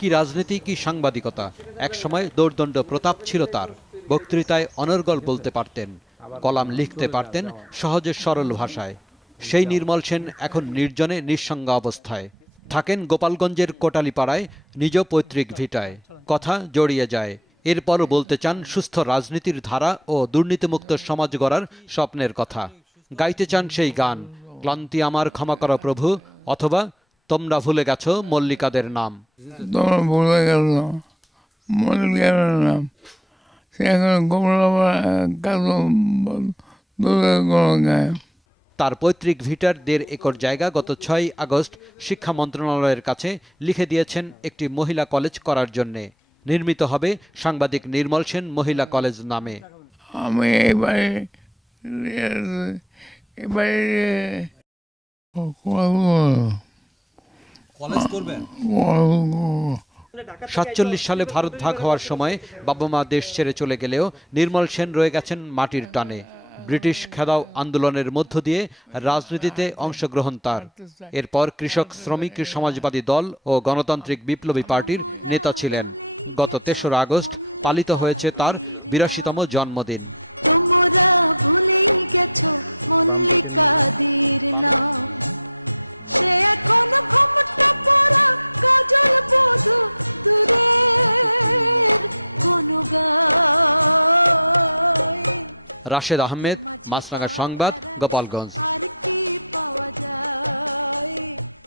কি রাজনীতি, কি সাংবাদিকতা। একসময় দৌর্দণ্ড প্রতাপ ছিল তার। বক্তৃতায় অনর্গল বলতে পারতেন, কলাম লিখতে পারতেন সহজে সরল ভাষায়। সেই নির্মল সেন এখন নির্জনে নিঃসঙ্গ অবস্থায় থাকেন গোপালগঞ্জের কোটালীপাড়ায়, নিজ পৈতৃক ভিটায়। কথা জড়িয়ে যায়। এরপরও বলতে চান সুস্থ রাজনীতির ধারা ও দুর্নীতিমুক্ত সমাজ গড়ার স্বপ্নের কথা। গাইতে চান সেই গান, ক্লান্তি আমার ক্ষমা করো প্রভু, অথবা তোমরা ভুলে গেছো মল্লিকাদের নাম। তোমরা ভুলে গেল মল্লিকার নাম, সে এখন গায়ে। তার পৈতৃক ভিটার 1.5 একর জায়গা গত 6 আগস্ট শিক্ষা মন্ত্রণালয়ের কাছে লিখে দিয়েছেন একটি মহিলা কলেজ করার জন্যে। নির্মিত হবে সাংবাদিক নির্মল সেন মহিলা কলেজ নামে। আমি কলেজ করবেন। 47 সালে ভারত ভাগ হওয়ার সময় বাবা মা দেশ ছেড়ে চলে গেলেও নির্মল সেন রয়ে গেছেন মাটির টানে। ব্রিটিশ খেদাও আন্দোলনের মধ্য দিয়ে রাজনীতিতে অংশগ্রহণ তার। এরপর কৃষক শ্রমিক সমাজবাদী দল ও গণতান্ত্রিক বিপ্লবী পার্টির নেতা ছিলেন। গত 3রা আগস্ট পালিত হয়েছে তার 82তম জন্মদিন। রাশেদ আহমেদ, মাছরাঙা সংবাদ, গোপালগঞ্জ।